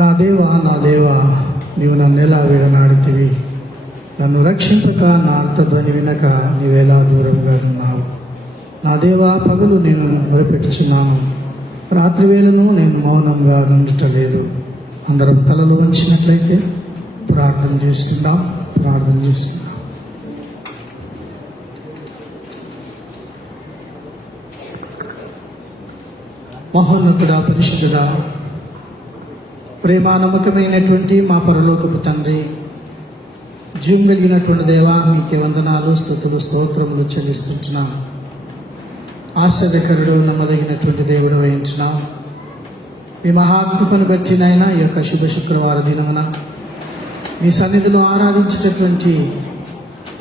నా దేవా నీవు నన్ను ఎలా విడనాడితివి, నన్ను రక్షింపక నా అర్థధ్వని వినక నీవెలా దూరంగా ఉన్నావు. నా దేవా, పగలు నేను మొరపెట్టుచున్నాను, రాత్రి వేళను నేను మౌనంగా ఉండటలేదు. అందరం తలలు వంచినట్లయితే ప్రార్థన చేస్తున్నాం. మహోన్నతుడా, పరిశుద్ధుడా, ప్రేమ నమ్మకమైనటువంటి మా పరలోకపు తండ్రి, జీవం కలిగినటువంటి దేవా, మీకే వందనాలు, స్తుతులు, స్తోత్రములు చెల్లిస్తుంటున్నాం. ఆశ్చర్యకరుడు, నమ్మదగినటువంటి దేవుడు వహించినాం. మీ మహాకృపను బట్టి నాయన ఈ యొక్క శుభ శుక్రవార దినమున మీ సన్నిధిలో ఆరాధించేటటువంటి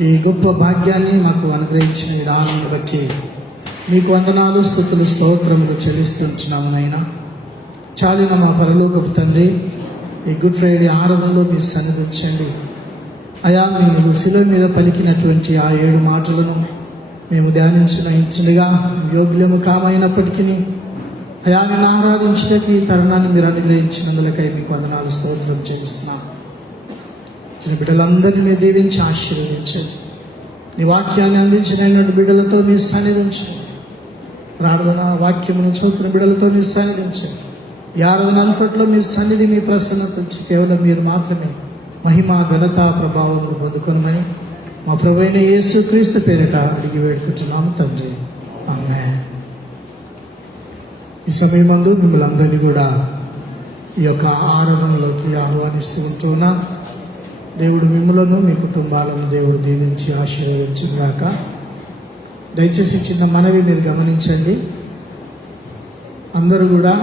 ఈ గొప్ప భాగ్యాన్ని మాకు అనుగ్రహించిన ఈ దానాన్ని బట్టి మీకు వందనాలు, స్తుతులు, స్తోత్రములు చెల్లిస్తుంటున్నాము. నాయనా, చాలిన మా పరలోకపు తండ్రి, ఈ గుడ్ ఫ్రైడే ఆరాధనలో మీ సన్నిధి ఉంచండి. అయా, మీరు శిలువ మీద పలికినటువంటి ఆ 7 మాటలను మేము ధ్యానించినగా యోగ్యము కామైనప్పటికీ అయా, నేను ఆరాధించడానికి ఈ తరుణాన్ని మీరు అనుగ్రహించినందులకై మీకు వందనాలు, స్తోత్రం చేస్తున్నాం. చిన్న బిడ్డలందరినీ మీరు దీవించి ఆశీర్వదించండి. నీ వాక్యాన్ని అందించిన బిడ్డలతో మీ సన్నిధి ఉంచండి. ప్రార్థన వాక్యమును చదువుతున్న బిడ్డలతో మీ సన్నిధి ఉంచండి. ఈ ఆరాధన అంతట్లో మీ సన్నిధి, మీ ప్రసన్నత ఉంచి కేవలం మీరు మాత్రమే మహిమ, ఘనత, ప్రభావం పొందుకొనమని మా ప్రభువైన యేసుక్రీస్తు పేరిట అడిగి వేడుకుంటున్నాము తండ్రి, ఆమేన్. ఈ సమయమందు మిమ్మల్ని అందరినీ కూడా ఈ యొక్క ఆరాధనలోకి ఆహ్వానిస్తూ ఉంటున్నాం. దేవుడు మిమ్మలను, మీ కుటుంబాలను దేవుడు దీవించి ఆశీర్వదించుగాక. దయచేసి చిన్న మనవి మీరు గమనించండి. అందరూ కూడా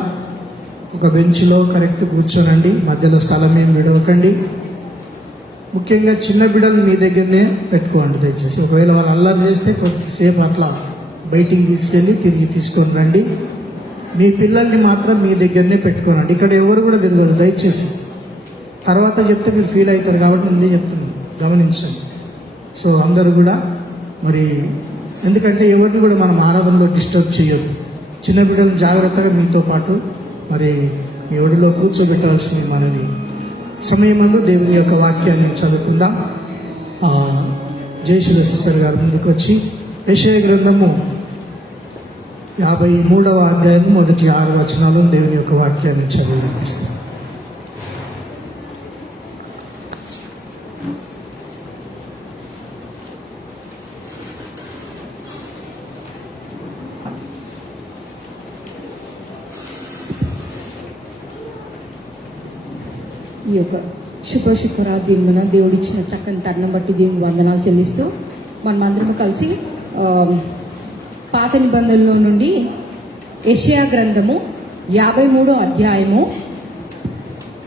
ఒక బెంచ్లో కరెక్ట్ కూర్చోనండి, మధ్యలో స్థలం ఏం విడవకండి. ముఖ్యంగా చిన్న బిడ్డలు మీ దగ్గరనే పెట్టుకోండి దయచేసి. ఒకవేళ వాళ్ళు అల్లరి చేస్తే కొద్దిసేపు అట్లా బయటికి తీసుకెళ్ళి తిరిగి తీసుకొని రండి. మీ పిల్లల్ని మాత్రం మీ దగ్గరనే పెట్టుకోనండి. ఇక్కడ ఎవరు కూడా తిరగదు దయచేసి. తర్వాత చెప్తే మీరు ఫీల్ అవుతారు కాబట్టి ముందే చెప్తున్నాను, గమనించండి. సో అందరూ కూడా మరి, ఎందుకంటే ఎవరిని కూడా మనం ఆరాధనలో డిస్టర్బ్ చేయొద్దు. చిన్న బిడ్డలు జాగ్రత్తగా మీతో పాటు మరి మీ ఒడిలో కూర్చోబెట్టవలసింది మనని. సమయమందు దేవుని యొక్క వాక్యాన్ని చదువుకుందాం. జయశీల సిస్టర్ గారు ముందుకు వచ్చి యెషయా గ్రంథము 53వ అధ్యాయం మొదటి 6 వచనాలు దేవుని యొక్క వాక్యాన్ని చదివిస్తాం. ఈ యొక్క శుక్రవారం దేవుడిచ్చిన చక్కని తరుణం బట్టి దేవుని వందనాలు చెల్లిస్తూ మనమందరము కలిసి పాత నిబంధనలో నుండి యెషయా గ్రంథము 53వ అధ్యాయము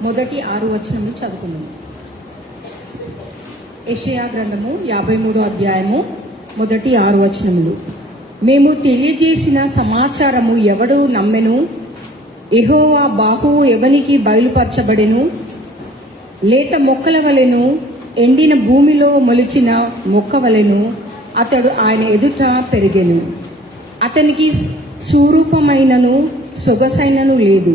మొదటి 6 వచనములు చదువుకున్నాము. యెషయా గ్రంథము 53వ అధ్యాయము మొదటి 6 వచనములు. మేము తెలియజేసిన సమాచారము ఎవడు నమ్మెను? యెహోవా బాహువు ఎవనికి బయలుపరచబడెను? లేత మొక్కల వలెను, ఎండిన భూమిలో మొలిచిన మొక్క వలెను అతడు ఆయన ఎదుట పెరిగెను. అతనికి స్వరూపమైనను సొగసైనను లేదు.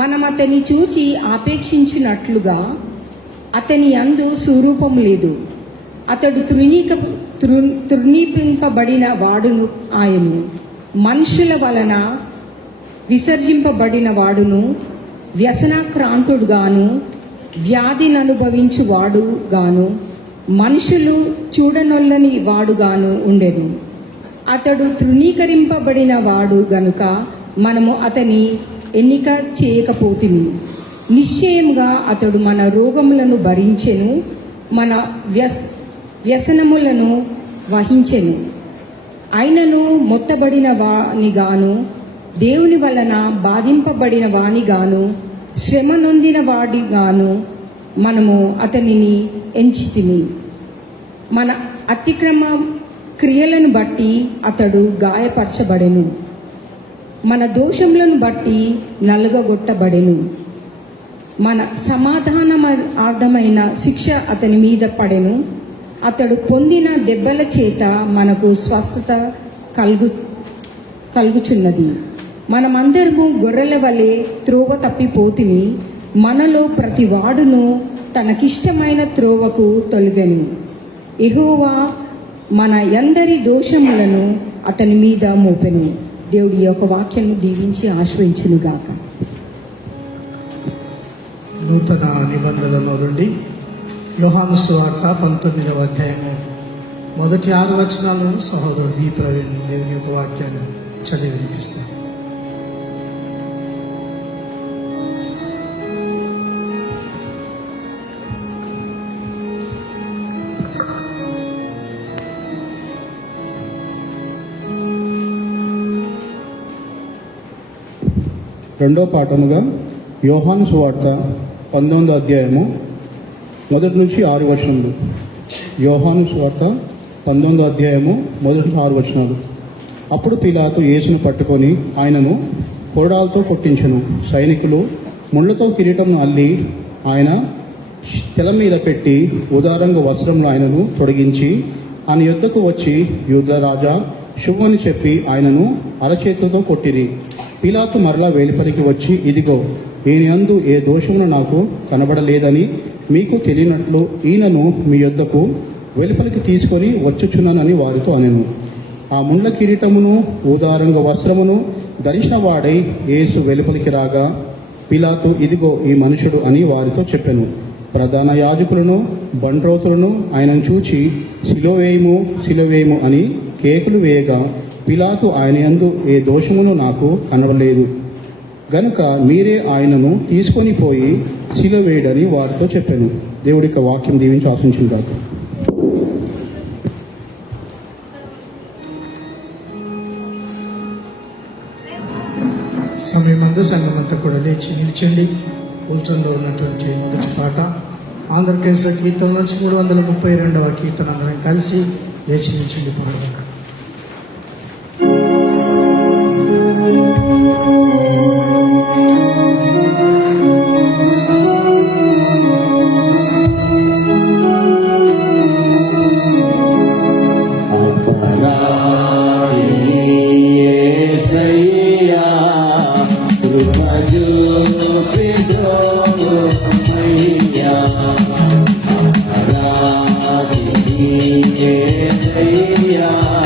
మనం అతని చూచి ఆపేక్షించినట్లుగా అతని యందు స్వరూపం లేదు. అతడు తృణీపింపబడిన వాడును ఆయను, మనుషుల వలన విసర్జింపబడిన వాడును, వ్యసనాక్రాంతుడుగాను, వ్యాధిననుభవించు వాడుగాను, మనుషులు చూడనొల్లని వాడుగాను ఉండెను. అతడు తృణీకరింపబడిన వాడు గనుక మనము అతని ఎన్నిక చేయకపోతిమి. నిశ్చయంగా అతడు మన రోగములను భరించెను, మన వ్యసనములను వహించెను. అయినను మొత్తబడిన వానిగాను, దేవుని వలన బాధింపబడిన వానిగాను, శ్రమ నొందిన వాడిగాను మనము అతనిని ఎంచితిమి. మన అతిక్రమ క్రియలను బట్టి అతడు గాయపరచబడెను, మన దోషములను బట్టి నలుగగొట్టబడెను. మన సమాధానార్థమైన శిక్ష అతని మీద పడెను. అతడు పొందిన దెబ్బల చేత మనకు స్వస్థత కలుగుచున్నది. మనమందరము గొర్రెల వలె త్రోవ తప్పిపోతిమి, మనలో ప్రతి వాడును తనకిష్టమైన త్రోవకు తొలగెను. యెహోవా మన అందరి దోషములను అతని మీద మోపెను. దేవుడి యొక్క వాక్యాన్ని దీవించి ఆశ్రయించునుగాక. నూతన నిబంధనలో నుండి యోహాను సువార్త 19వ అధ్యాయము మొదటి 6 వచనాలను సహోదరుడు బి ప్రవీణ్ దేవుని యొక్క వాక్యాన్ని చదివి వినిపిస్తాను. రెండో పాఠముగా యోహాను సువార్త 19వ అధ్యాయము మొదటి నుంచి 6 వచనములు. యోహాను సువార్త 19వ అధ్యాయము మొదటి 6 వచనాలు. అప్పుడు పిలాతు యేసును పట్టుకొని ఆయనను కొరడాలతో కొట్టించెను. సైనికులు ముళ్ళతో కిరీటంను అల్లి ఆయన తెల మీద పెట్టి ఉదారంగా వస్త్రంలో ఆయనను తొడిగించి ఆయన యొద్దకు వచ్చి, యూదుల రాజా శుభమని చెప్పి ఆయనను అరచేతులతో కొట్టిరి. పిలాతు మరలా వెలుపలికి వచ్చి, ఇదిగో ఈయన యందు ఏ దోషమును నాకు కనబడలేదని మీకు తెలియనట్లు ఈయనను మీ యొద్దకు వెలుపలికి తీసుకొని వచ్చుచున్నానని వారితో అనెను. ఆ ముండ్ల కిరీటమును ఉదారంగ వస్త్రమును ధరించిన వాడై యేసు వెలుపలికి రాగా పిలాతు, ఇదిగో ఈ మనుషుడు అని వారితో చెప్పెను. ప్రధాన యాజకులను బండ్రోతులను ఆయనను చూచి సిలువేయము సిలువేయము అని కేకులు వేయగా పిలాతు ఆయన యందు ఏ దోషమును నాకు కనబడలేదు గనుక మీరే ఆయనను తీసుకొని పోయి సిలువ వేయడని వారితో చెప్పాను. దేవుడి యొక్క వాక్యం దీవించి ఆశించుగాక. సమయమందు సంఘమంతా కూడా లేచి నిలిచండి. కూర్చొనిలో ఉన్నటువంటి మొదటి పాట ఆంధ్రప్రదేశ్ కీర్తన నుంచి 332వ కీర్తన అందరం కలిసి లేచి నిలిచండి పాడదాం. Yeah.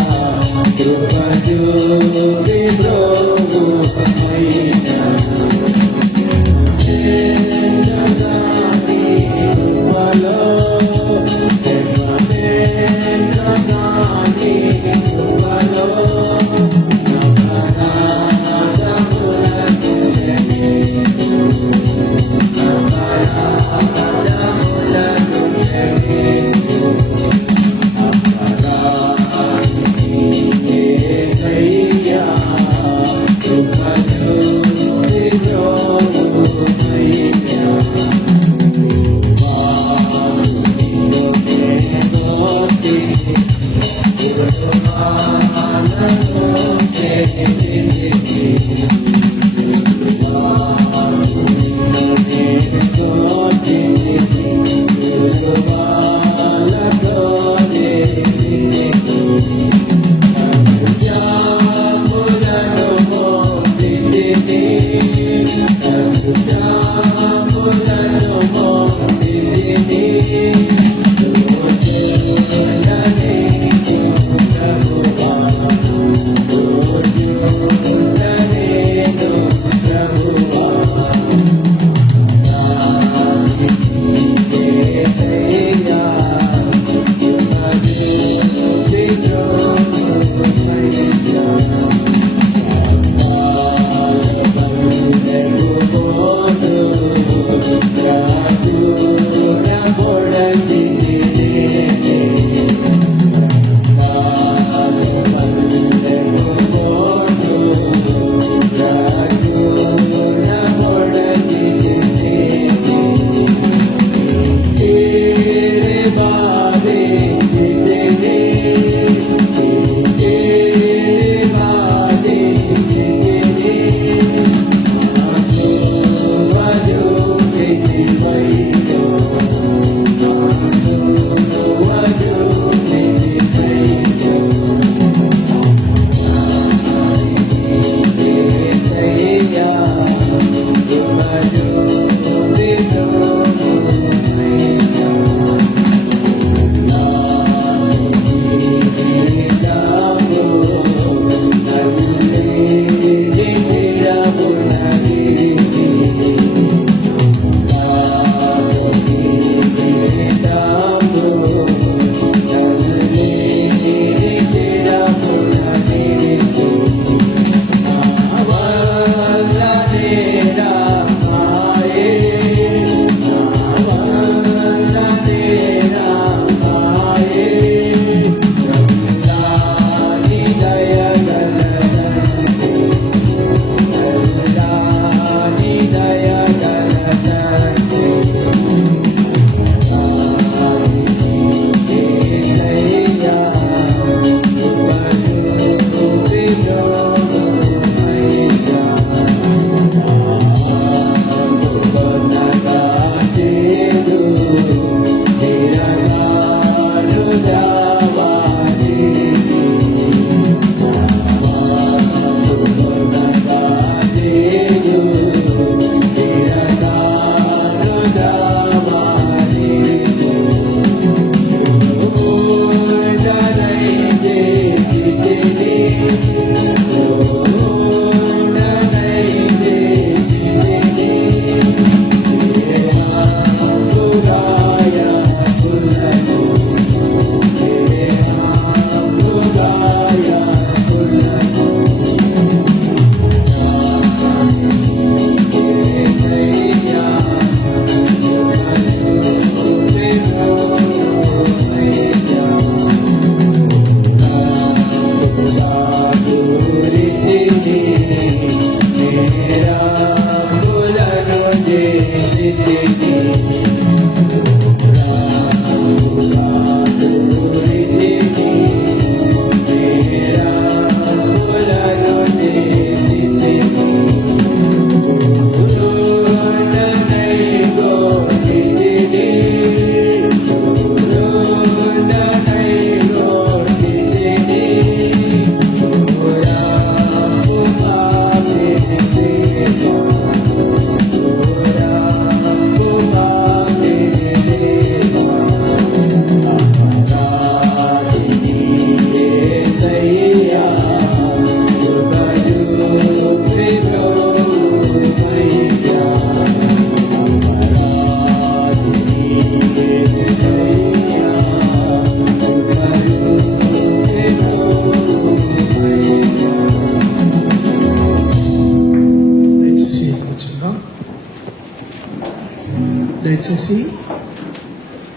దయచేసి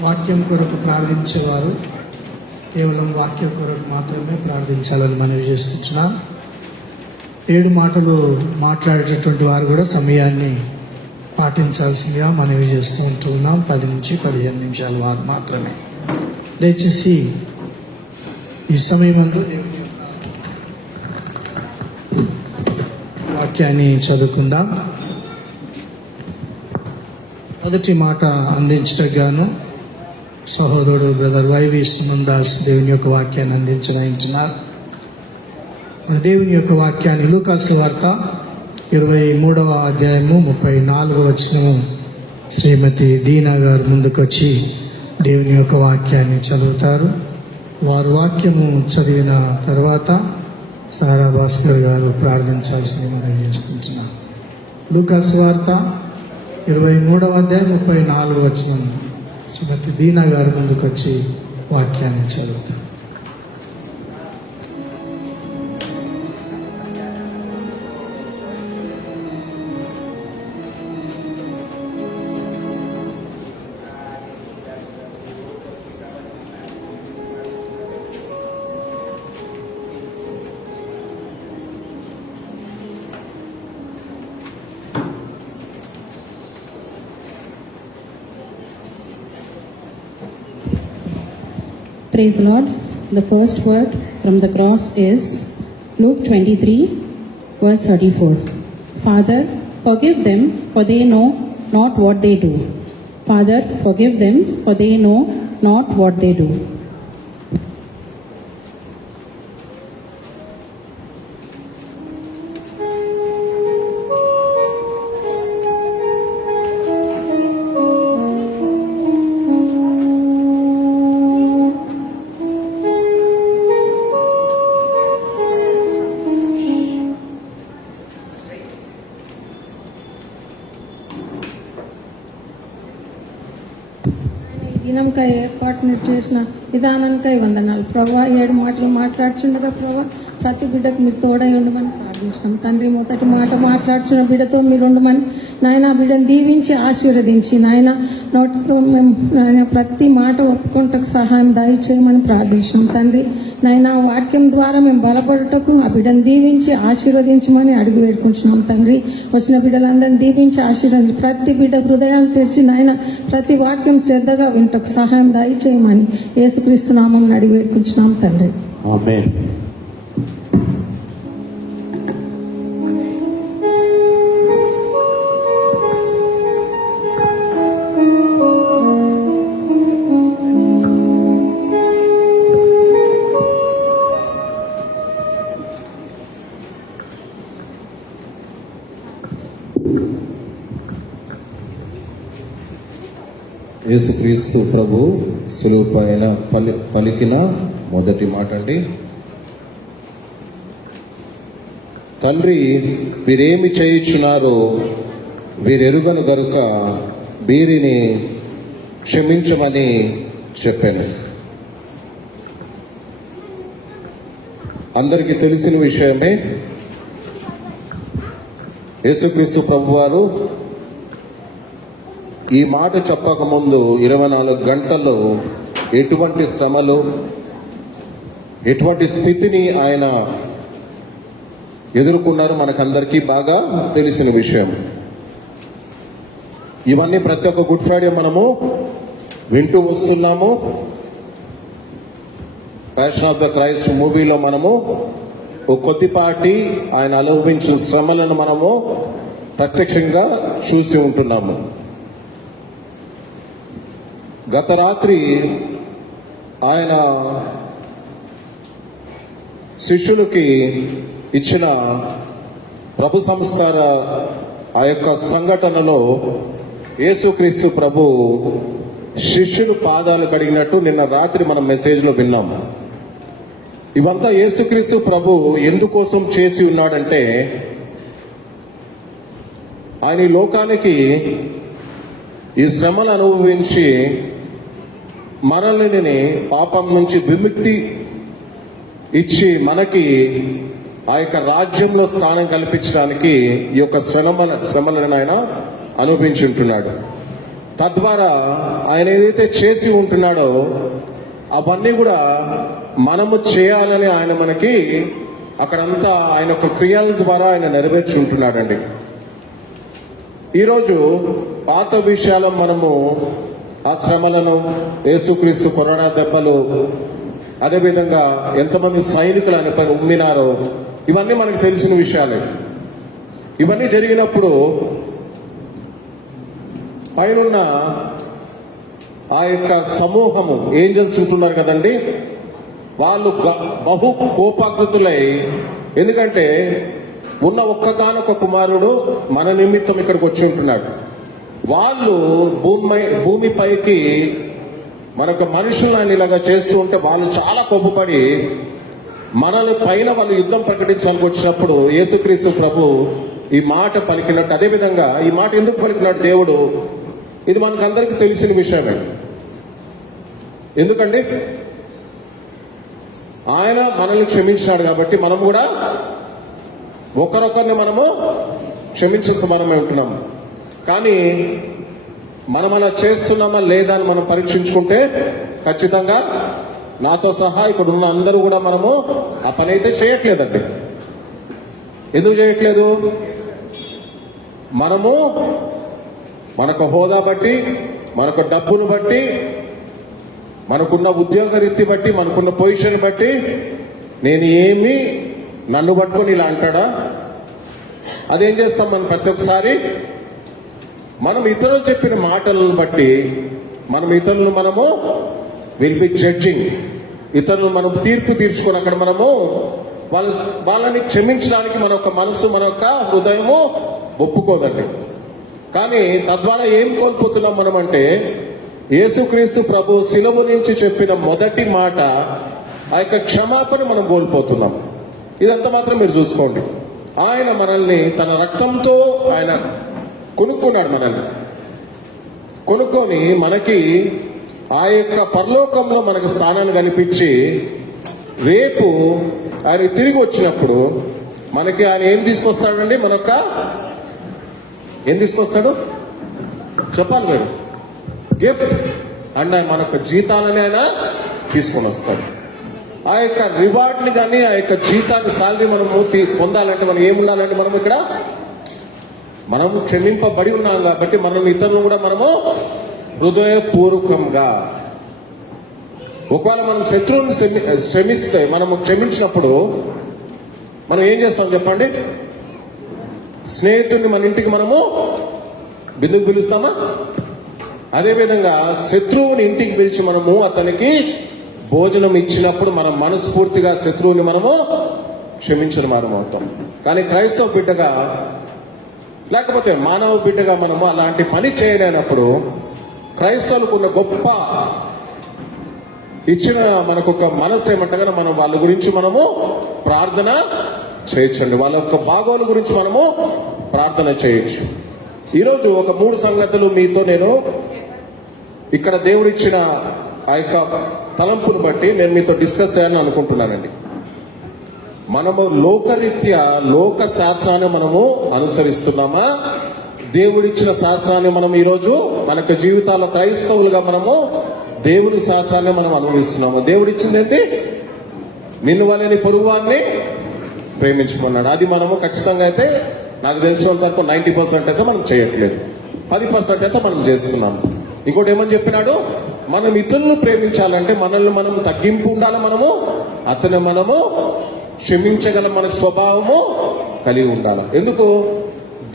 వాక్యం కొరకు ప్రార్థించేవారు కేవలం వాక్యం కొరకు మాత్రమే ప్రార్థించాలని మనవి చేస్తున్నాం. 7 మాటలు మాట్లాడేటటువంటి వారు కూడా సమయాన్ని పాటించాల్సిందిగా మనవి చేస్తూ ఉంటున్నాం. 10 నుంచి 15 నిమిషాల వారు మాత్రమే. దయచేసి ఈ సమయమందు వాక్యాన్ని చదువుకుందాం. మొదటి మాట అందించటగాను సహోదరుడు బ్రదర్ వైవి సునందాస్ దేవుని యొక్క వాక్యాన్ని అందించనంటున్నారు. దేవుని యొక్క వాక్యాన్ని లూకాసు వార్త 23వ అధ్యాయము 34వ వచనము శ్రీమతి దీనా గారు ముందుకొచ్చి దేవుని యొక్క వాక్యాన్ని చదువుతారు. వారు వాక్యము చదివిన తర్వాత సారా భాస్కర్ గారు ప్రార్థించాల్సింది మనం చేస్తుంటున్నాం. లూకాసు వార్త 23వ అధ్యాయం 34వ వచనం శ్రీమతి దీనా గారి ముందుకు వచ్చి వాక్యాన్ని చదువుతారు. Praise the Lord. The first word from the cross is Luke 23, verse 34. Father, forgive them, for they know not what they do. Father, forgive them, for they know not what they do. దినంకై ఏర్పాటును చేసిన విధానానికై వందనాలు ప్రభా. 7 మాటలు మాట్లాడుచుండగా ప్రభా ప్రతి బిడ్డకు మీరు తోడై ఉండమని ప్రార్థిస్తున్నాం తండ్రి. మొదటి మాట మాట్లాడుచున్న బిడ్డతో మీరు ఉండమని నాయన బిడ్డను దీవించి ఆశీర్వదించి నాయన నోటితో మేము నాయన ప్రతి మాట ఒప్పుకుంటకు సహాయం దయచేయమని ప్రార్థించాం తండ్రి. నాయన వాక్యం ద్వారా మేము బలపడుటకు ఆ బిడ్డను దీవించి ఆశీర్వదించమని అడిగి వేడుకుంటున్నాం తండ్రి. వచ్చిన బిడ్డలందరినీ దీవించి ఆశీర్వదించి ప్రతి బిడ్డ హృదయాలు తెరిచి నాయన ప్రతి వాక్యం శ్రద్ధగా వింటకు సహాయం దయచేయమని యేసుక్రీస్తు నామమున అడిగి వేడుకుంటున్నాం తండ్రి. ఆమేన్. యేసుక్రీస్తు ప్రభు శిలువ పైన పలికిన మొదటి మాట అండి. తండ్రి, వీరేమి చేయుచున్నారో వీరెరుగను గనుక వీరిని క్షమించమని చెప్పాను. అందరికీ తెలిసిన విషయమే. యేసుక్రీస్తు ప్రభువారు ఈ మాట చెప్పకముందు 24 గంటల్లో ఎటువంటి శ్రమలు, ఎటువంటి స్థితిని ఆయన ఎదుర్కొన్నారు మనకందరికీ బాగా తెలిసిన విషయం. ఇవన్నీ ప్రతి ఒక్క గుడ్ ఫ్రైడే మనము వింటూ వస్తున్నాము. ప్యాషన్ ఆఫ్ ద క్రైస్ట్ మూవీలో మనము ఒక కొద్దిపాటి ఆయన అనుభవించిన శ్రమలను మనము ప్రత్యక్షంగా చూసి ఉంటున్నాము. గత రాత్రి ఆయన శిష్యులకి ఇచ్చిన ప్రభు సంస్కార ఆ యొక్క సంఘటనలో యేసుక్రీస్తు ప్రభు శిష్యులు పాదాలు కడిగినట్టు నిన్న రాత్రి మనం మెసేజ్లో విన్నాం. ఇవంతా యేసుక్రీస్తు ప్రభు ఎందుకోసం చేసి ఉన్నాడంటే, ఆయన ఈ లోకానికి ఈ శ్రమలు అనుభవించి మనల్ని పాపం నుంచి విముక్తి ఇచ్చి మనకి ఆ యొక్క రాజ్యంలో స్థానం కల్పించడానికి ఈ యొక్క శ్రమలను ఆయన అనుభవించి ఉంటున్నాడు. తద్వారా ఆయన ఏదైతే చేసి ఉంటున్నాడో అవన్నీ కూడా మనము చేయాలని ఆయన మనకి అక్కడంతా ఆయన యొక్క క్రియల ద్వారా ఆయన నెరవేర్చి ఉంటున్నాడండి. ఈరోజు పాత విషయాలు మనము ఆ శ్రమలను, యేసుక్రీస్తు కొరోనా దెబ్బలు, అదేవిధంగా ఎంతమంది సైనికులు ఆయన పైన ఉమ్మినారో ఇవన్నీ మనకు తెలిసిన విషయాలే. ఇవన్నీ జరిగినప్పుడు పైనున్న ఆ యొక్క సమూహము ఏంజల్స్ ఉంటున్నారు కదండి, వాళ్ళు బహు కోపాగ్రతులై, ఎందుకంటే ఉన్న ఒక్కగానొక్క కుమారుడు మన నిమిత్తం ఇక్కడికి వచ్చి ఉంటున్నాడు. వాళ్ళు భూమిపైకి మనకు మనుషులను ఆయన ఇలాగా చేస్తూ ఉంటే వాళ్ళు చాలా కోపపడి మనల్ని పైన వాళ్ళు యుద్ధం ప్రకటించడానికి వచ్చినప్పుడు యేసుక్రీస్తు ప్రభు ఈ మాట పలికినట్టు, అదేవిధంగా ఈ మాట ఎందుకు పలికినట్టు దేవుడు, ఇది మనకు అందరికీ తెలిసిన విషయమే. ఎందుకండి ఆయన మనల్ని క్షమించినాడు కాబట్టి మనం కూడా ఒకరొకరిని మనము క్షమించిన మనమే ఉంటున్నాము. కానీ మనం అలా చేస్తున్నామా లేదా అని మనం పరీక్షించుకుంటే ఖచ్చితంగా నాతో సహా ఇక్కడ ఉన్న అందరూ కూడా మనము ఆ పని అయితే చేయట్లేదండి. ఎందుకు చేయట్లేదు? మనము మనకు హోదా బట్టి, మనకు డబ్బును బట్టి, మనకున్న ఉద్యోగ రీతి బట్టి, మనకున్న పొజిషన్ బట్టి నన్ను పట్టుకొని ఇలా అంటాడా? అదేం చేస్తాం మనం ప్రతి ఒక్కసారి మనం ఇతరులు చెప్పిన మాటలను బట్టి మనం ఇతరులను మనము విల్ బి జడ్జింగ్, ఇతరులు మనం తీర్పు తీర్చుకొని అక్కడ మనము వాళ్ళని క్షమించడానికి మన యొక్క మనసు, మన యొక్క హృదయము ఒప్పుకోదండి. కానీ తద్వారా ఏం కోల్పోతున్నాం మనం అంటే, యేసుక్రీస్తు ప్రభు శిలువ నుంచి చెప్పిన మొదటి మాట, ఆ యొక్క క్షమాపణ మనం కోల్పోతున్నాం. ఇదంతా మాత్రం మీరు చూసుకోండి. ఆయన మనల్ని తన రక్తంతో ఆయన కొనుక్కున్నాడు. మనల్ని కొనుక్కొని మనకి ఆ యొక్క పరలోకంలో మనకు స్థానాన్ని కల్పించి, రేపు ఆయన తిరిగి వచ్చినప్పుడు మనకి ఆయన ఏం తీసుకొస్తాడండి? మనొక్క ఏం తీసుకొస్తాడు చెప్పాలి మీరు? గిఫ్ట్ అండ్ మన యొక్క జీతాలని ఆయన తీసుకొని వస్తాడు. ఆ యొక్క రివార్డ్ని కానీ ఆ యొక్క జీతాన్ని శాలరీ మనము పొందాలంటే మనం ఏముండాలంటే మనం ఇక్కడ మనము క్షమింపబడి ఉన్నాం కాబట్టి మనం ఇతరులను కూడా మనము హృదయపూర్వకంగా, ఒకవేళ మనం శత్రువుని క్షమిస్తే, మనము క్షమించినప్పుడు మనం ఏం చేస్తాం చెప్పండి? స్నేహితుడిని మన ఇంటికి మనము బిందుకు పిలుస్తామా? అదేవిధంగా శత్రువుని ఇంటికి పిలిచి మనము అతనికి భోజనం ఇచ్చినప్పుడు మనం మనస్ఫూర్తిగా శత్రువుని మనము క్షమించిన వారం అవుతాం. కానీ క్రైస్తవ బిడ్డగా లేకపోతే మానవ బిడ్డగా మనము అలాంటి పని చేయలేనప్పుడు క్రైస్తవులకు ఉన్న గొప్ప ఇచ్చిన మనకు ఒక మనసు ఏమంటగా మనం వాళ్ళ గురించి మనము ప్రార్థన చేయొచ్చండి. వాళ్ళ యొక్క భాగోల గురించి మనము ప్రార్థన చేయొచ్చు. ఈరోజు ఒక 3 సంగతులు మీతో నేను ఇక్కడ దేవుడిచ్చిన ఆ యొక్క తలంపును బట్టి నేను మీతో డిస్కస్ చేయాలని అనుకుంటున్నానండి. మనము లోకరీత్యా లోక శాస్త్రాన్ని మనము అనుసరిస్తున్నామా, దేవుడిచ్చిన శాస్త్రాన్ని మనం ఈరోజు మన జీవితాల క్రైస్తవులుగా మనము దేవుని శాస్త్రాన్ని మనం అనుభవిస్తున్నాము? దేవుడిచ్చింది ఏంటి? నిన్ను వాళ్ళని పొరుగువాన్ని ప్రేమించుకున్నాడు. అది మనము ఖచ్చితంగా అయితే నాకు తెలిసినంత వరకు 90% అయితే మనం చేయట్లేదు, 10% అయితే మనం చేస్తున్నాము. ఇంకోటి ఏమని చెప్పినాడు? మనం ఇతరులను ప్రేమించాలంటే మనల్ని మనం తగ్గింపు ఉండాలి, మనము అతను మనము క్షమించగల మన స్వభావము కలిగి ఉండాలి. ఎందుకు?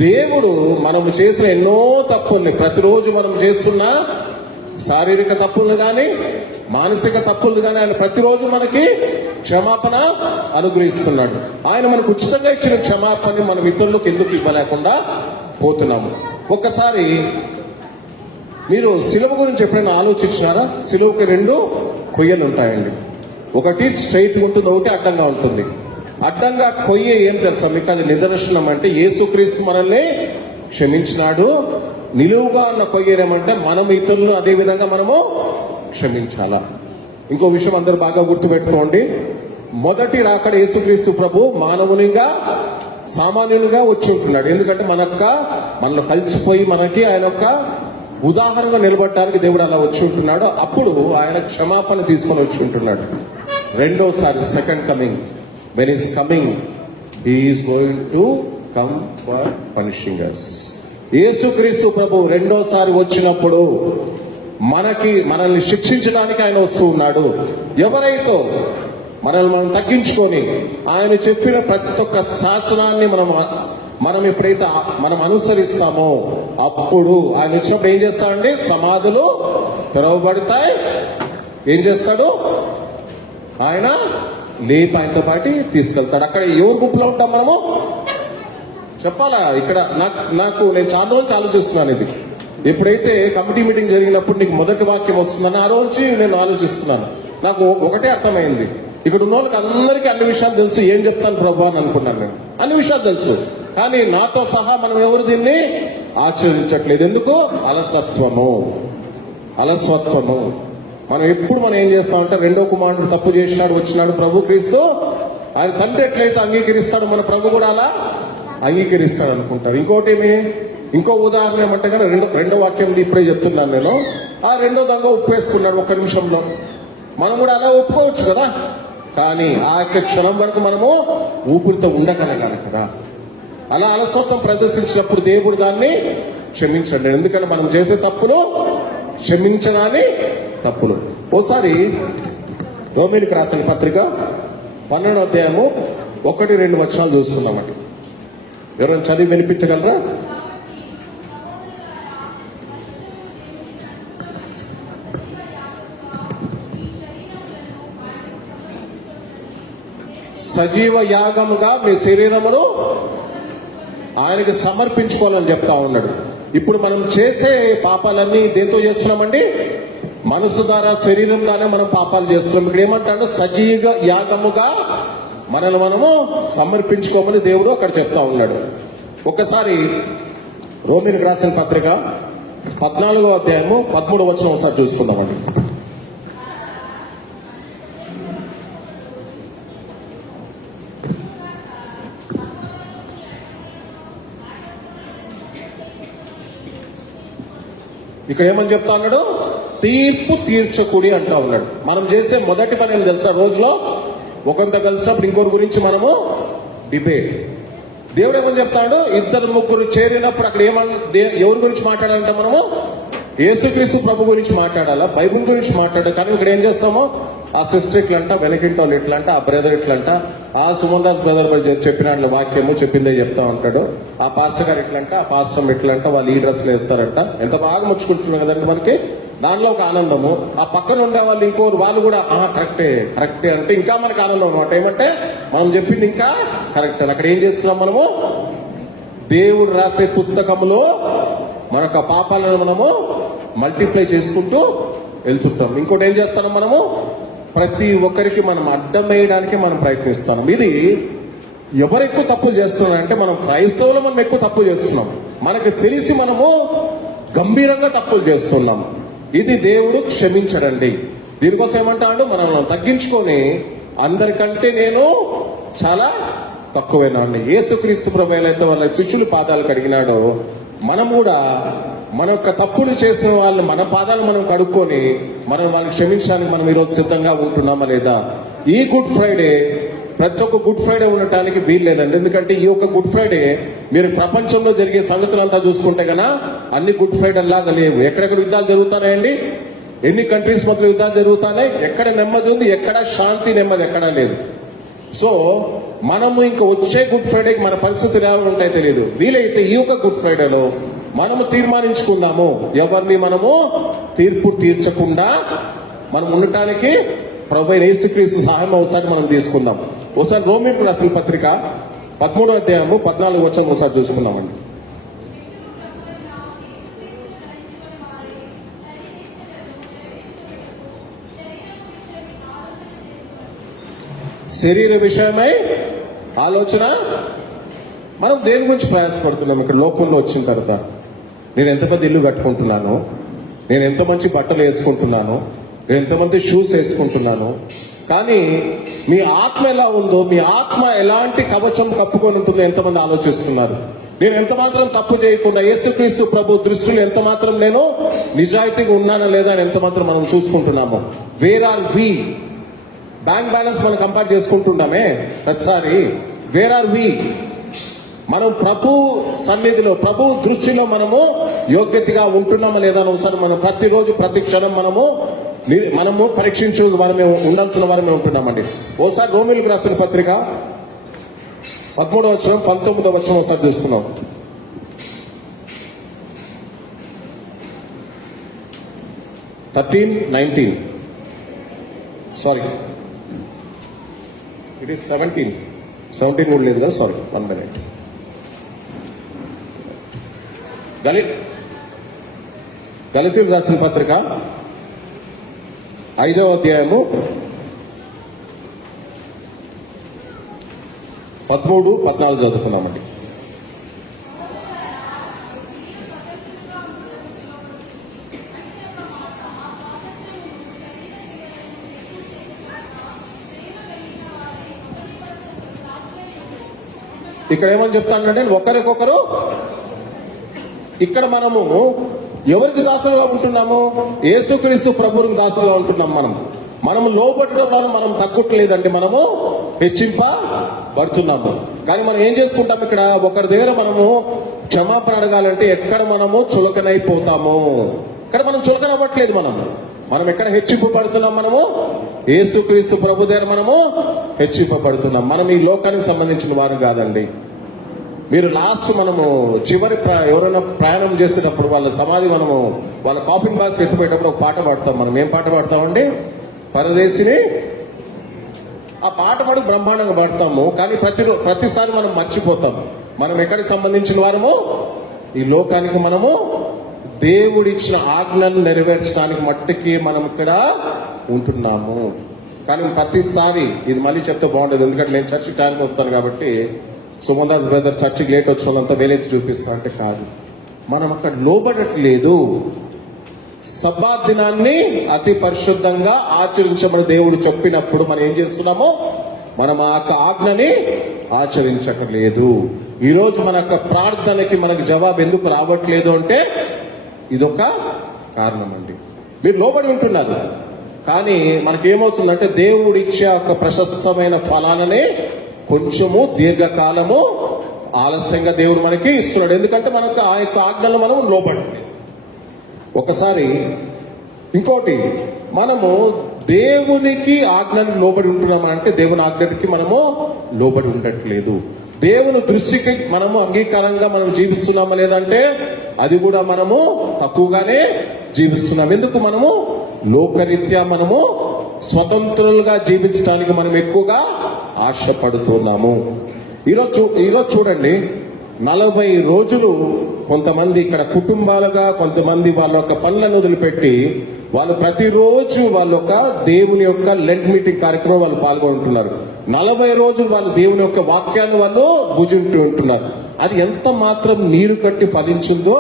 దేవుడు మనము చేసిన ఎన్నో తప్పుల్ని, ప్రతిరోజు మనం చేస్తున్న శారీరక తప్పులను కానీ మానసిక తప్పులు కానీ ఆయన ప్రతిరోజు మనకి క్షమాపణ అనుగ్రహిస్తున్నాడు. ఆయన మనకు ఉచితంగా ఇచ్చిన క్షమాపణని మనం ఇతరులకు ఎందుకు ఇవ్వలేకుండా పోతున్నాము? ఒక్కసారి మీరు సిలువ గురించి ఎప్పుడైనా ఆలోచించినారా? సిలువకి 2 కొయ్యలు ఉంటాయండి. ఒకటి స్ట్రైట్ ఉంటుంది, ఒకటి అడ్డంగా ఉంటుంది. అడ్డంగా కొయ్య ఏం తెలుసా మీకు? అది నిదర్శనం. అంటే యేసుక్రీస్తు మనల్ని క్షమించినాడు. నిలువుగా ఉన్న కొయ్యేరేమంటే మనం ఇతరులను అదే విధంగా మనము క్షమించాలా. ఇంకో విషయం అందరూ బాగా గుర్తుపెట్టుకోండి. మొదటి రాకడ యేసుక్రీస్తు ప్రభు మానవునిగా సామాన్యునిగా వచ్చి ఉంటున్నాడు. ఎందుకంటే మనలో కలిసిపోయి మనకి ఆయన యొక్క ఉదాహరణగా నిలబడటానికి దేవుడు అలా వచ్చి ఉంటున్నాడు. అప్పుడు ఆయన క్షమాపణ తీసుకొని వచ్చి ఉంటున్నాడు. రెండోసారి second coming, when is coming he is going to come for punishing us. యేసుక్రీస్తు ప్రభు రెండోసారి వచ్చినప్పుడు మనల్ని శిక్షించడానికి ఆయన వస్తూ ఉన్నాడు. ఎవరైతే మనల్ని మనం తగ్గించుకొని ఆయన చెప్పిన ప్రతి ఒక్క శాసనాన్ని మనం ఎప్పుడైతే మనం అనుసరిస్తామో అప్పుడు ఆయన వచ్చినప్పుడు ఏం చేస్తాడండి? సమాధులు తెరవబడతాయి. ఏం చేస్తాడు? ఆయన లేపి ఆయనతో పాటు తీసుకెళ్తాడు. అక్కడ ఎవరు గుంపులో ఉంటాం మనము చెప్పాలా? ఇక్కడ నేను చాలా రోజులు ఆలోచిస్తున్నాను. ఇది ఎప్పుడైతే కమిటీ మీటింగ్ జరిగినప్పుడు నీకు మొదటి వాక్యం వస్తుందని ఆ రోజు నేను ఆలోచిస్తున్నాను. నాకు ఒకటే అర్థమైంది, ఇక్కడ ఉన్న వాళ్ళకి అందరికీ అన్ని విషయాలు తెలుసు, ఏం చెప్తాను ప్రభు అని అనుకున్నాను నేను. అన్ని విషయాలు తెలుసు, కానీ నాతో సహా మనం ఎవరు దీన్ని ఆచరించట్లేదు. ఎందుకు? అలసత్వము. మనం ఎప్పుడు ఏం చేస్తామంటే రెండో కుమారుడు తప్పు చేసినాడు, వచ్చినాడు ప్రభు క్రీస్తు, ఆయన తండ్రి ఎట్లయితే అంగీకరిస్తాడు మన ప్రభు కూడా అలా అంగీకరిస్తాడు అనుకుంటారు. ఇంకో ఉదాహరణ ఏమంటే కానీ రెండో వాక్యం ఇప్పుడే చెప్తున్నాను నేను. ఆ రెండో దొంగ ఉప్పేసుకున్నాడు 1 నిమిషంలో. మనం కూడా అలా ఒప్పుకోవచ్చు కదా, కానీ ఆ యొక్క క్షణం వరకు మనము ఊపిరితో ఉండగలగాలి కదా. అలా అలసత్వం ప్రదర్శించినప్పుడు దేవుడు దాన్ని క్షమించండి. ఎందుకంటే మనం చేసే తప్పులు క్షమించగానే తప్పులు. ఓసారి రోమీయులకు రాసిన పత్రిక 12వ అధ్యాయము 1-2 వచనాలు చూస్తున్నామండి. ఎవరైనా చదివి వినిపించగలరా? సజీవ యాగముగా మీ శరీరమును ఆయనకి సమర్పించుకోవాలని చెప్తా ఉన్నాడు. ఇప్పుడు మనం చేసే పాపాలన్నీ దేంతో చేస్తున్నామండి? మనసు ద్వారా, శరీరం ద్వారా మనం పాపాలు చేస్తున్నాం. ఇక్కడ ఏమంటాడు? సజీవ యాగముగా మనల్ని మనము సమర్పించుకోమని దేవుడు అక్కడ చెప్తా ఉన్నాడు. ఒకసారి రోమీయులకు రాసిన పత్రిక 14వ అధ్యాయము 13వ వచనం ఒకసారి చూసుకుందామండి. ఇక్కడ ఏమని చెప్తా ఉన్నాడు? తీర్పు తీర్చకుడి అంటా ఉన్నాడు. మనం చేసే మొదటి పని ఏం తెలుసా? రోజులో ఒకరితో కలిసినప్పుడు ఇంకొకరి గురించి మనము డిబేట్. దేవుడు ఏమని చెప్తాడు? ఇద్దరు ముగ్గురు చేరినప్పుడు అక్కడ ఎవరి గురించి మాట్లాడాలంటే మనము యేసుక్రీస్తు ప్రభు గురించి మాట్లాడాలా, బైబుల్ గురించి మాట్లాడాలి. కానీ ఇక్కడ ఏం చేస్తామో ఆ సిస్టర్ ఇట్లంట, వెనకింటోళ్ళు ఇట్లంట, ఆ బ్రదర్ ఇట్లంట, ఆ సుమన్ దాస్ బ్రదర్ చెప్పిన వాక్యము చెప్పిందే చెప్తా ఉంటాడు, ఆ పాస్టర్ గారు ఇట్లంట, ఆ పాస్టర్ ఇట్లంట, వాళ్ళు ఈ డ్రెస్లు వేస్తారంట. ఎంత బాగా ముచ్చుకుంటున్నాం కదండి మనకి. దానిలో ఒక ఆనందము. ఆ పక్కన ఉండే వాళ్ళు ఇంకోరు వాళ్ళు కూడా కరెక్టే కరెక్టే అంటే ఇంకా మనకు ఆనందం అనమాట. ఏమంటే మనం చెప్పింది ఇంకా కరెక్ట్. అక్కడ ఏం చేస్తున్నాం మనము? దేవుడు రాసే పుస్తకంలో మనకు ఆ పాపాలను మనము మల్టిప్లై చేసుకుంటూ వెళ్తుంటాం. ఇంకోటి ఏం చేస్తాం మనము? ప్రతి ఒక్కరికి మనం అడ్డం వేయడానికి మనం ప్రయత్నిస్తాం. ఇది ఎవరు ఎక్కువ తప్పులు చేస్తున్నారంటే మనం క్రైస్తవులు మనం ఎక్కువ తప్పులు చేస్తున్నాం. మనకు తెలిసి మనము గంభీరంగా తప్పులు చేస్తున్నాం. ఇది దేవుడు క్షమించడండి. దీనికోసం ఏమంటాడు? మనం తగ్గించుకొని అందరికంటే నేను చాలా తక్కువేనండి. యేసుక్రీస్తు ప్రభు అయితే వాళ్ళ శిష్యుల పాదాలు కడిగినాడో మనం కూడా మన యొక్క తప్పులు చేసిన వాళ్ళు మన పాదాలు మనం కడుక్కొని మనం వాళ్ళని క్షమించడానికి మనం ఈరోజు సిద్ధంగా ఉంటున్నామా లేదా? ఈ గుడ్ ఫ్రైడే ప్రతి ఒక్క గుడ్ ఫ్రైడే ఉండటానికి వీలు లేదండి. ఎందుకంటే ఈ యొక్క గుడ్ ఫ్రైడే మీరు ప్రపంచంలో జరిగే సంగతులంతా చూసుకుంటే గనా అన్ని గుడ్ ఫ్రైడే లాగా లేవు. ఎక్కడెక్కడ యుద్ధాలు జరుగుతున్నాయండి? ఎన్ని కంట్రీస్ మధ్య యుద్ధాలు జరుగుతున్నాయి? ఎక్కడ నెమ్మది ఉంది? ఎక్కడ శాంతి నెమ్మది ఎక్కడా లేదు. సో మనము ఇంకా వచ్చే గుడ్ ఫ్రైడేకి మన పరిస్థితులు ఎలా ఉంటాయో తెలియదు. వీలైతే ఈ యొక్క గుడ్ ఫ్రైడేలో మనము తీర్మానించుకుందాము, ఎవరిని మనము తీర్పు తీర్చకుండా మనం ఉండటానికి ప్రభువైన యేసుక్రీస్తు సహాయం ఒకసారి మనం తీసుకుందాం. ఒకసారి రోమీయులకు రాసిన పత్రిక 13వ అధ్యాయము 14వ వచనం ఒకసారి చూసుకుందామండి. శరీర విషయమై ఆలోచన. మనం దేని గురించి ప్రయాసపడుతున్నాం? ఇక్కడ లోకంలో వచ్చిన తర్వాత నేను ఎంత పెద్ద ఇల్లు కట్టుకుంటున్నాను, నేను ఎంత మంచి బట్టలు వేసుకుంటున్నాను, నేను ఎంతమంది షూస్ వేసుకుంటున్నాను. కానీ మీ ఆత్మ ఎలా ఉందో, మీ ఆత్మ ఎలాంటి కవచం కప్పుకొని ఉంటుందో ఎంతమంది ఆలోచిస్తున్నారు? నేను ఎంత మాత్రం తప్పు చేయకుండా యేసుక్రీస్తు ప్రభు దృష్టిలో ఎంత మాత్రం నేను నిజాయితీగా ఉన్నానా లేదా అని ఎంత మాత్రం మనం చూసుకుంటున్నాము. Where are we? Bank balance మనం కంపేర్ చేసుకుంటున్నామే ప్రతిసారి. Where are we? మనం ప్రభు సన్నిధిలో, ప్రభు దృష్టిలో మనము యోగ్యతగా ఉంటున్నామా లేదా అని ఒకసారి మనం ప్రతిరోజు ప్రతి క్షణం మనము పరీక్షించు వారమే ఉండాల్సిన వారమే ఉంటున్నామండి. ఓసారి రోమీయులకు రాసిన పత్రిక 13వ వచనం 19వ వచనం ఒకసారి చూసుకున్నాం. సారీ, ఇట్ ఈస్ 17 కూడా లేదు కదా, సారీ, 1 minute. గలతీయులకు రాసిన పత్రిక 5వ అధ్యాయము 13, 14 చదువుకున్నామండి. ఇక్కడ ఏమని చెప్తానంటే ఒకరికొకరు, ఇక్కడ మనము ఎవరికి దాసులుగా ఉంటున్నాము? యేసుక్రీస్తు ప్రభువుకి దాసులుగా ఉంటున్నాం. మనము లోబట్టడం వల్ల మనం తగ్గట్లేదండి, మనము హెచ్చింపబడుతున్నాము. కానీ మనం ఏం చేసుకుంటాం? ఇక్కడ ఒకరి దగ్గర మనము క్షమాపణ అడగాలంటే ఎక్కడ మనము చులకనైపోతాము. ఇక్కడ మనం చులకన అవ్వట్లేదు. మనం ఎక్కడ హెచ్చింపబడుతున్నాం? మనము యేసుక్రీస్తు ప్రభు దగ్గర మనము హెచ్చింపబడుతున్నాం. మనం ఈ లోకానికి సంబంధించిన వారు కాదండి. మీరు లాస్ట్ మనము చివరి ఎవరైనా ప్రయాణం చేసేటప్పుడు వాళ్ళ సమాధి మనము వాళ్ళ కాఫిన్ బాక్స్ ఎత్తిపోయేటప్పుడు ఒక పాట పాడతాం. మనం ఏం పాట పాడతామండి? పరదేశిని. ఆ పాట పాడి బ్రహ్మాండంగా పాడతాము. కానీ ప్రతిసారి మనం మర్చిపోతాం మనం ఎక్కడికి సంబంధించిన వారము. ఈ లోకానికి మనము దేవుడిచ్చిన ఆజ్ఞలను నెరవేర్చడానికి మట్టుకి మనం ఇక్కడ ఉంటున్నాము. కానీ ప్రతిసారి ఇది మళ్ళీ చెప్తే బాగుండదు, ఎందుకంటే నేను చర్చి టైంకి వస్తాను కాబట్టి. సుమన్ దాస్ బ్రదర్ చర్చికి లేట్ వచ్చిన వాళ్ళంతా వేలెత్తి చూపిస్తా అంటే కాదు, మనం అక్కడ లోబడట్లేదు. సబ్బాత్ దినాన్ని అతి పరిశుద్ధంగా ఆచరించమని దేవుడు చెప్పినప్పుడు మనం ఏం చేస్తున్నామో మనం ఆ ఆజ్ఞని ఆచరించట్లేదు. ఈరోజు మన యొక్క ప్రార్థనకి మనకు జవాబు ఎందుకు రావట్లేదు అంటే ఇదొక కారణం అండి. మీరు లోబడి ఉంటున్నారు, కానీ మనకేమవుతుందంటే దేవుడు ఇచ్చే ఒక ప్రశస్తమైన ఫలాలనే కొంచెము దీర్ఘకాలము ఆలస్యంగా దేవుడు మనకి ఇస్తున్నాడు. ఎందుకంటే మనకు ఆ యొక్క ఆజ్ఞలు మనం లోబడి. ఒకసారి ఇంకోటి, మనము దేవునికి ఆజ్ఞలు లోబడి ఉంటున్నామంటే దేవుని ఆజ్ఞకి మనము లోబడి ఉండట్లేదు. దేవుని దృష్టికి మనము అంగీకారంగా మనం జీవిస్తున్నామా లేదంటే అది కూడా మనము తక్కువగానే జీవిస్తున్నాం. ఎందుకు? మనము లోకరీత్యా మనము స్వతంత్రులుగా జీవించడానికి మనం ఎక్కువగా ఆశపడుతున్నాము. ఈరోజు చూడండి, 40 రోజులు కొంతమంది ఇక్కడ కుటుంబాలుగా, కొంతమంది వాళ్ళ యొక్క పనులను వదిలిపెట్టి వాళ్ళు ప్రతిరోజు వాళ్ళ యొక్క దేవుని యొక్క లెంట్ మీటింగ్ కార్యక్రమం వాళ్ళు పాల్గొంటున్నారు. 40 రోజులు వాళ్ళు దేవుని యొక్క వాక్యాన్ని వాళ్ళు భుజింటూ ఉంటున్నారు. అది ఎంత మాత్రం నీరు కట్టి ఫలించిందో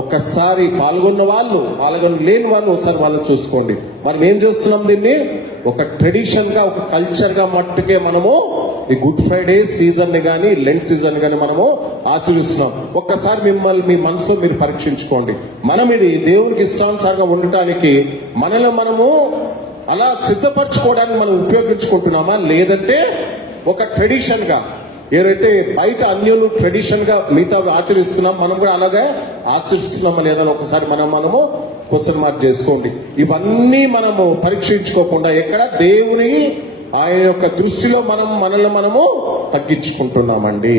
ఒక్కసారి పాల్గొనలేని వాళ్ళు ఒకసారి వాళ్ళని చూసుకోండి. మనం ఏం చేస్తున్నాం? దీన్ని ఒక ట్రెడిషన్ గా, ఒక కల్చర్ గా మట్టుకే మనము ఈ గుడ్ ఫ్రైడే సీజన్ ని గానీ, లెంట్ సీజన్ గానీ మనము ఆచరిస్తున్నాం. ఒక్కసారి మిమ్మల్ని మీ మనసులో మీరు పరీక్షించుకోండి. మనం ఇది దేవునికి ఇష్టానుసారంగా ఉండటానికి మనల్ని మనము అలా సిద్ధపరచుకోవడానికి మనం ఉపయోగించుకుంటున్నామా, లేదంటే ఒక ట్రెడిషన్ గా ఏదైతే బయట అన్యులు ట్రెడిషన్ గా మిగతా ఆచరిస్తున్నాం మనం కూడా అలాగే ఆచరిస్తున్నామా లేదని ఒకసారి మనము క్వశ్చన్ మార్క్ చేసుకోండి. ఇవన్నీ మనము పరీక్షించుకోకుండా ఎక్కడ దేవుని ఆయన యొక్క దృష్టిలో మనల్ని మనము తగ్గించుకుంటున్నామండి.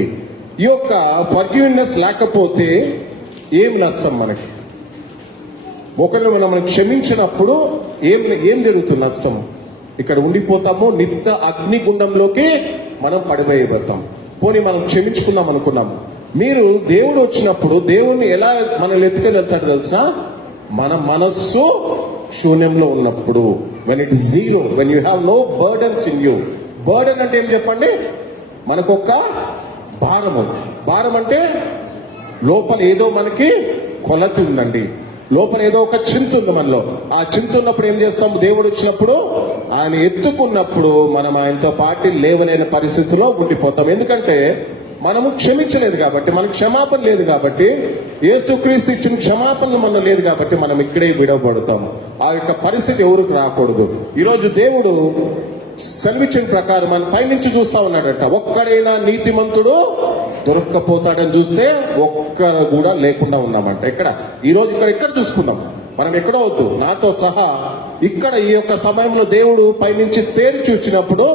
ఈ యొక్క ఫర్గివ్నెస్ లేకపోతే ఏం నష్టం మనకి? ఒకరిని మనం క్షమించినప్పుడు ఏం జరుగుతుంది? నష్టం. ఇక్కడ ఉండిపోతాము, నిత్య అగ్నిగుండంలోకి మనం పడిపోయిపోతాం. పోనీ మనం క్షమించుకుందాం అనుకున్నాము. మీరు దేవుడు వచ్చినప్పుడు దేవుణ్ణి ఎలా మనల్ని ఎత్తుకొని వెళ్తాడు తెలుసా? మన మనస్సు శూన్యంలో ఉన్నప్పుడు, when it zero, when you have no burdens in you. Burden అంటే ఏం చెప్పండి? మనకొక భారం అంటే లోపల ఏదో మనకి కొలత ఉందండి, లోపల ఏదో ఒక చింత ఉంది మనలో. ఆ చింత ఉన్నప్పుడు ఏం చేస్తాం? దేవుడు వచ్చినప్పుడు ఆయన ఎత్తుకున్నప్పుడు మనం ఆయనతో పాటు లేవలేని పరిస్థితిలో ఉండిపోతాం. ఎందుకంటే మనము క్షమించలేదు కాబట్టి, మనకు క్షమాపణ లేదు కాబట్టి, యేసుక్రీస్తు ఇచ్చిన క్షమాపణ మనం లేదు కాబట్టి మనం ఇక్కడే విడవబడతాం. ఆ యొక్క పరిస్థితి ఎవరికి రాకూడదు. ఈరోజు దేవుడు సెలవిచ్చిన ప్రకారం మన పైనుంచి చూస్తా ఉన్నాడట. ఒక్కడైనా నీతిమంతుడు దొరక్కపోతాడని చూస్తే ఒక్కరు కూడా లేకుండా ఉన్నామంట. ఈరోజు ఇక్కడ చూసుకుందాం. మనం ఎక్కడో వద్దు, నాతో సహా ఇక్కడ ఈ యొక్క సమయంలో దేవుడు పైనుంచి తేరి చూచినప్పుడు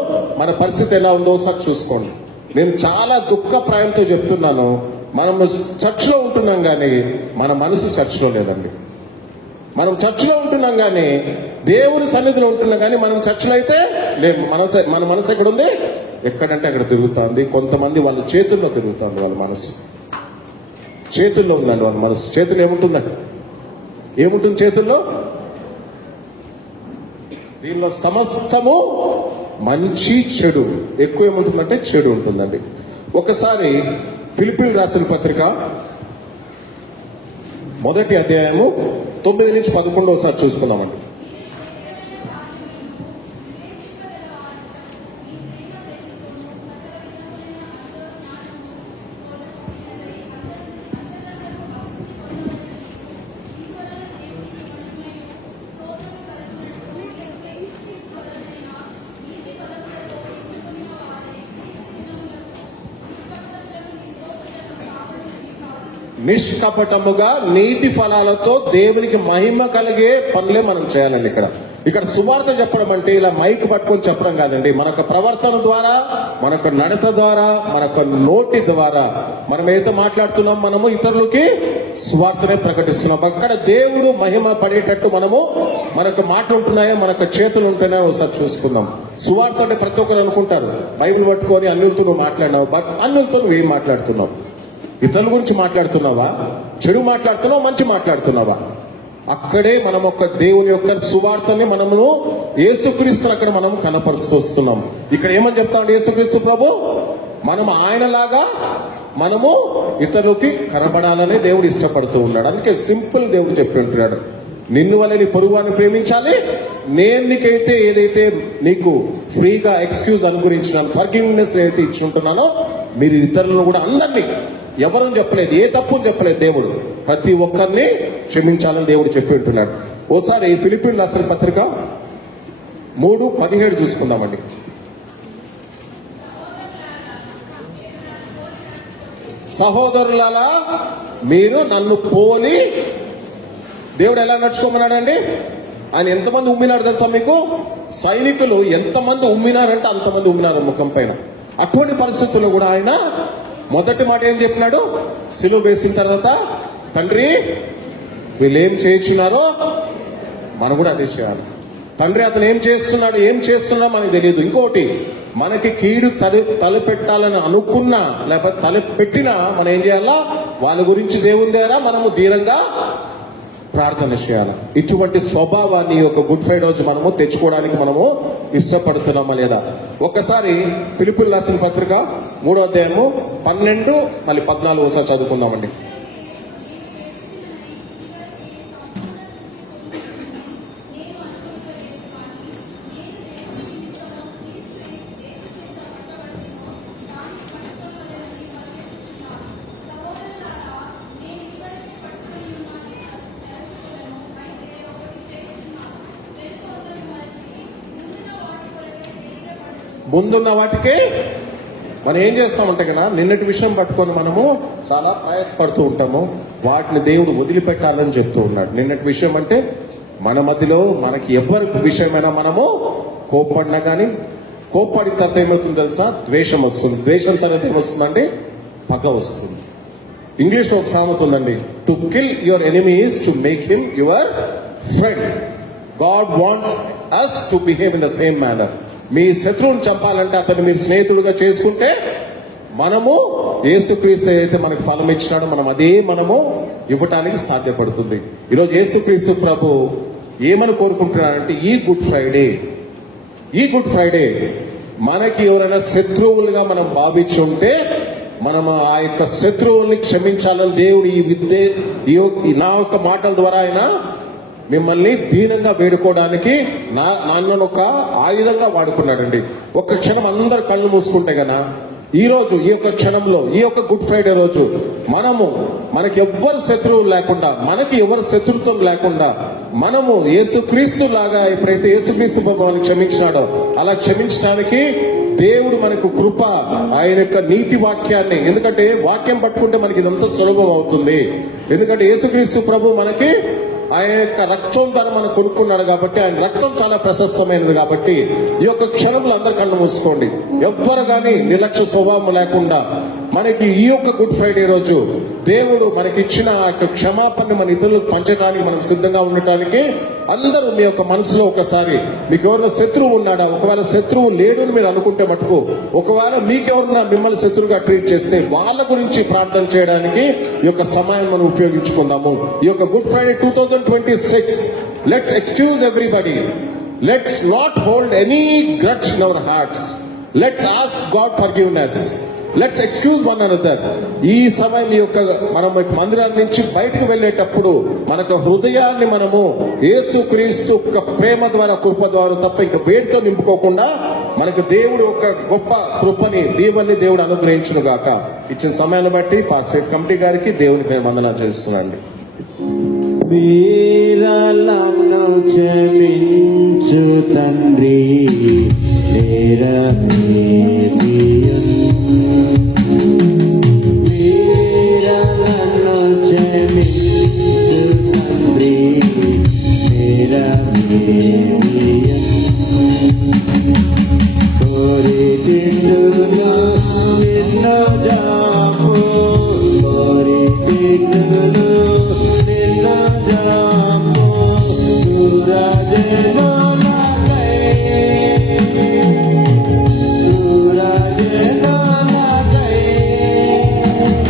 మన పరిస్థితి ఎలా ఉందో ఒకసారి చూసుకోండి. నేను చాలా దుఃఖప్రాయంతో చెప్తున్నాను, మనం చర్చిలో ఉంటున్నాం కానీ మన మనసు చర్చిలో లేదండి. మనం చర్చిలో ఉంటున్నాం కానీ దేవుని సన్నిధిలో ఉంటున్నాం కానీ మనం చర్చిలో అయితే లేదు. మన మనసు ఎక్కడ ఉంది? ఎక్కడంటే అక్కడ తిరుగుతుంది. కొంతమంది వాళ్ళ చేతుల్లో తిరుగుతుంది. వాళ్ళ మనసు చేతుల్లో ఉందండి. వాళ్ళ మనసు చేతుల్లో ఏముంటుంది చేతుల్లో? దీనిలో సమస్తము మంచి చెడు, ఎక్కువ ఏముంటుందంటే చెడు ఉంటుందండి. ఒకసారి ఫిలిప్పీయులకు రాసిన పత్రిక 1వ అధ్యాయము 9 నుంచి 11 ఒకసారి చూసుకుందామండి. నిష్కపటముగా నీతి ఫలాలతో దేవునికి మహిమ కలిగే పనులే మనం చేయాలండి. ఇక్కడ సువార్త చెప్పడం అంటే ఇలా మైక్ పట్టుకొని చెప్పడం కాదండి. మనకు ప్రవర్తన ద్వారా, మనకు నడత ద్వారా, మనకు నోటి ద్వారా మనం ఏదైతే మాట్లాడుతున్నాం, మనము ఇతరులకి సువార్తనే ప్రకటిస్తున్నాం. అక్కడ దేవుడు మహిమ పడేటట్టు మనకు మాటలు ఉంటున్నాయో, మనకు చేతులు ఉంటున్నాయో ఒకసారి చూసుకుందాం. సువార్త అంటే ప్రతి ఒక్కరు అనుకుంటారు, బైబిల్ పట్టుకొని అన్యులతో నువ్వు మాట్లాడినావు. బట్ అన్యులతో నువ్వు ఏం మాట్లాడుతున్నావు? ఇతరుల గురించి మాట్లాడుతున్నావా? చెడు మాట్లాడుతున్నావా? మంచి మాట్లాడుతున్నావా? అక్కడే మనం ఒక దేవుని యొక్క సువార్తని మనము యేసుక్రీస్తుని అక్కడ మనం కనపరుస్తూ వస్తున్నాం. ఇక్కడ ఏమని చెప్తాడు యేసుక్రీస్తు ప్రభు? మనం ఆయనలాగా మనము ఇతరులకి కనబడాలని దేవుడు ఇష్టపడుతూ ఉన్నాడు. అందుకే సింపుల్ దేవుడు చెప్పి ఉంటున్నాడు, నిన్ను వల్ల నీ పొరుగువాన్ని ప్రేమించాలి. నేను నీకైతే ఏదైతే నీకు ఫ్రీగా ఎక్స్క్యూజ్ అనుగురించినాను, ఫర్గివ్నెస్ ఏదైతే ఇచ్చి ఉంటున్నానో, మీరు ఇతరులను కూడా అందరినీ ఎవరని చెప్పలేదు, ఏ తప్పుని చెప్పలేదు దేవుడు. ప్రతి ఒక్కరిని క్షమించాలని దేవుడు చెప్పి ఉంటున్నాడు. ఓసారి ఫిలిప్పీయులకు రాసిన పత్రిక 3:17 చూసుకుందామండి. సహోదరులారా మీరు నన్ను పోలి, దేవుడు ఎలా నడుచుకోమన్నాడండి? ఆయన ఎంతమంది ఉమ్మినాడు తెలుసా మీకు? సైనికులు ఎంతమంది ఉమ్మినారంటే అంతమంది ఉమ్మినారు ముఖం పైన. అటువంటి పరిస్థితుల్లో కూడా ఆయన మొదటి మాట ఏం చెప్పినాడు? సిలువ వేసిన తర్వాత, తండ్రి వీళ్ళు ఏం చేయించున్నారో మనం కూడా అదే చేయాలి. తండ్రి అతను ఏం చేస్తున్నా మనకు తెలియదు. ఇంకోటి, మనకి కీడు తలపెట్టాలని అనుకున్నా లేకపోతే తలపెట్టినా మనం ఏం చేయాలా? వాళ్ళ గురించి దేవుని దగ్గర మనము ధీరంగా ప్రార్థన చేయాలి. ఇటువంటి స్వభావాన్ని ఒక గుడ్ ఫ్రైడే రోజు మనము తెచ్చుకోవడానికి మనము ఇష్టపడుతున్నామా లేదా? ఒక్కసారి ఫిలిప్పీయులకు రాసిన పత్రిక 3వ అధ్యాయము 12 మళ్ళీ 14 ఒకసారి చదువుకుందామండి. ముందున్న వాటికే మనం ఏం చేస్తామంటే కదా, నిన్నటి విషయం పట్టుకొని మనము చాలా ప్రయాసపడుతూ ఉంటాము. వాటిని దేవుడు వదిలిపెట్టాలని చెప్తూ ఉన్నాడు. నిన్నటి విషయం అంటే మన మధ్యలో మనకి ఎవరి విషయమైనా మనము కోప్పడినా కానీ, కోప్పడిన తర్వాత ఏమవుతుంది తెలుసా? ద్వేషం వస్తుంది. ద్వేషం తర్వాత ఏమొస్తుందండి? పగ వస్తుంది. ఇంగ్లీష్ లో ఒక సామెత ఉందండి, to kill your enemy is to make him your friend. God wants us to behave in the same manner. మీ శత్రువుని చంపాలంటే అతను మీరు స్నేహితుడుగా చేసుకుంటే, మనము యేసుక్రీస్తు ఏదైతే మనకు ఫలం ఇచ్చినాడో మనము ఇవ్వటానికి సాధ్యపడుతుంది. ఈరోజు యేసుక్రీస్తు ప్రభు ఏమని కోరుకుంటున్నాడంటే, ఈ గుడ్ ఫ్రైడే మనకి ఎవరైనా శత్రువులుగా మనం భావించుంటే మనం ఆ యొక్క శత్రువుల్ని క్షమించాలని దేవుడు నా యొక్క మాటల ద్వారా ఆయన మిమ్మల్ని దీనంగా వేడుకోవడానికి నన్ను ఒక ఆయుధంగా వాడుకున్నాడండి. ఒక్క క్షణం అందరు కళ్ళు మూసుకుంటే గనా ఈ రోజు, ఈ యొక్క క్షణంలో, ఈ యొక్క గుడ్ ఫ్రైడే రోజు మనకి ఎవ్వరు శత్రువులు లేకుండా, మనకి ఎవరు శత్రుత్వం లేకుండా, మనము యేసుక్రీస్తు లాగా ఎప్పుడైతే యేసుక్రీస్తు మనల్ని క్షమించినాడో అలా క్షమించడానికి దేవుడు మనకు కృప, ఆయన యొక్క నీతి వాక్యాన్ని, ఎందుకంటే వాక్యం పట్టుకుంటే మనకి ఇదంతా సులభం అవుతుంది. ఎందుకంటే యేసుక్రీస్తు ప్రభు మనకి ఆయన యొక్క రక్తం ద్వారా మనం కొనుక్కున్నాడు కాబట్టి, ఆయన రక్తం చాలా ప్రశస్తమైనది కాబట్టి ఈ యొక్క క్షణంలో అందరు కళ్ళు మూసుకోండి. ఎవ్వరు కానీ నిర్లక్ష్య స్వభావం లేకుండా మనకి ఈ యొక్క గుడ్ ఫ్రైడే రోజు దేవుడు మనకి ఇచ్చిన ఆ యొక్క క్షమాపణ మన ఇతరులకు పంచడానికి మనం సిద్ధంగా ఉండటానికి అందరూ మీ యొక్క మనసులో ఒకసారి, మీకు ఎవరైనా శత్రువు ఉన్నాడా? ఒకవేళ శత్రువు లేడు అని మీరు అనుకుంటే మటుకు, ఒకవేళ మీకెవరన్నా మిమ్మల్ని శత్రువుగా ట్రీట్ చేస్తే వాళ్ళ గురించి ప్రార్థన చేయడానికి ఈ యొక్క సమయం మనం ఉపయోగించుకుందాము. ఈ యొక్క good Friday 2026, let's excuse everybody. Let's not hold any grudge in our hearts. Let's ask God forgiveness. Let's excuse one another. ఈ సమయం యొక్క మనం మందిరాన్ని నుంచి బయటకు వెళ్ళేటప్పుడు మనకు హృదయాన్ని మనము యేసుక్రీస్తు యొక్క ప్రేమ ద్వారా, కృప ద్వారా తప్ప ఇంకా వేడితో నింపుకోకుండా మనకు దేవుడు ఒక గొప్ప కృపని, దీవెని దేవుడు అనుగ్రహించును గాక. ఇచ్చిన సమయాన్ని బట్టి పాస్టర్ కమిటీ గారికి దేవునికి నేను వందనాలు చేస్తున్నానండి. వీరలను క్షమించు తండ్రి, వీరలను క్షమించు తండ్రి,